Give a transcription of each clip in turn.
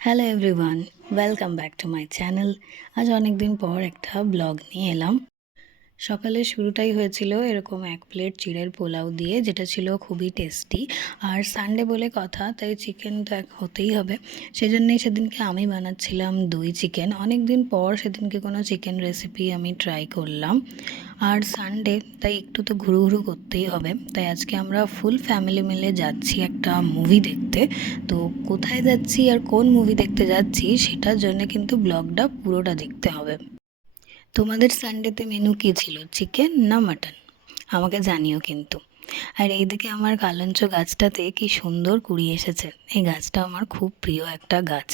Hello everyone, welcome back to my channel. আজ অনেক দিন পর একটা ব্লগ নিয়ে এলাম। সকালের শুরুটাই হয়েছিল এরকম 1 প্লেট চিড়ের পোলাও দিয়ে, যেটা ছিল খুবই টেস্টি। আর সানডে বলে কথা, তাই চিকেন তো হতেই হবে। সেজন্যই সেদিনকে আমি বানাচ্ছিলাম দই চিকেন। অনেক দিন পর সেদিনকে কোনো চিকেন রেসিপি আমি ট্রাই করলাম। আর সানডে তাই একটু তো ঘুরু করতেই হবে। তাই আজকে আমরা ফুল ফ্যামিলি মিলে যাচ্ছি একটা মুভি দেখতে। তো কোথায় যাচ্ছি আর কোন মুভি দেখতে যাচ্ছি সেটার জন্য কিন্তু ব্লগটা পুরোটা দেখতে হবে। তোমাদের সানডেতে মেনু কী ছিল, চিকেন না মাটন? আমাকে জানিও কিন্তু। আর এইদিকে আমার কালঞ্চ গাছটাতে কি সুন্দর কুড়ি এসেছে। এই গাছটা আমার খুব প্রিয় একটা গাছ।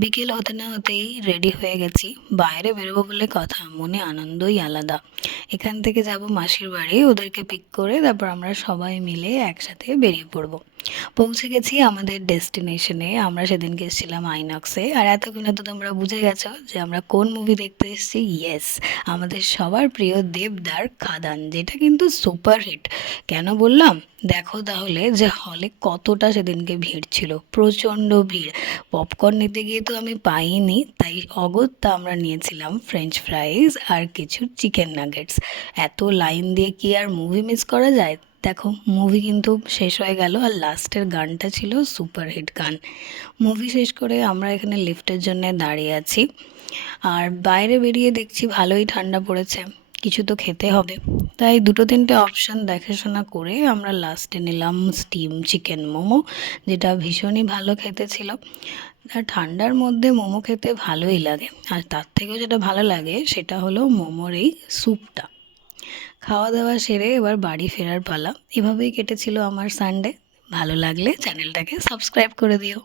বিকেল হতে না হতেই রেডি হয়ে গেছি, বাইরে বেরোবো বলে কথা, মনে আনন্দই আলাদা। এখান থেকে যাব মাসির বাড়ি, ওদেরকে পিক করে তারপর আমরা সবাই মিলে একসাথে বেরিয়ে পড়বো। পৌঁছে গেছি আমাদের ডেস্টিনেশনে। আমরা সেদিনকে এসেছিলাম আইনক্সে। আর এতক্ষণে তো তোমরা বুঝে গেছো যে আমরা কোন মুভি দেখতে এসেছি। ইয়েস, আমাদের সবার প্রিয় দেবদার খাদান, যেটা কিন্তু সুপারহিট। কেন বললাম, দেখো তাহলে যে হলে কতটা সেদিনকে ভিড় ছিল, প্রচণ্ড ভিড়। পপকর্ন নিতে গিয়ে তো আমি পাইনি, তাই অগত্যা আমরা নিয়েছিলাম ফ্রেঞ্চ ফ্রাইজ আর কিছু চিকেন নাগেটস। এত লাইন দিয়ে কি আর মুভি মিস করা যায়? দেখো, মুভি কিন্তু শেষ হয়ে গেল আর লাস্টের গানটা ছিল সুপারহিট গান। মুভি শেষ করে আমরা এখানে লিফটের জন্য দাঁড়িয়ে আছি। আর বাইরে বেরিয়ে দেখছি ভালোই ঠান্ডা পড়েছে, কিছু তো খেতে হবে। তাই 2-3টে অপশান দেখাশোনা করে আমরা লাস্টে নিলাম স্টিম চিকেন মোমো, যেটা ভীষণই ভালো খেতে ছিল। আর ঠান্ডার মধ্যে মোমো খেতে ভালোই লাগে। আর তার থেকেও যেটা ভালো লাগে সেটা হলো মোমোর এই স্যুপটা। খাওয়া দাওয়া সেরে এবার বাড়ি ফেরার পালা। এভাবেই কেটেছিল আমার সানডে। ভালো লাগলে চ্যানেলটাকে সাবস্ক্রাইব করে দিও।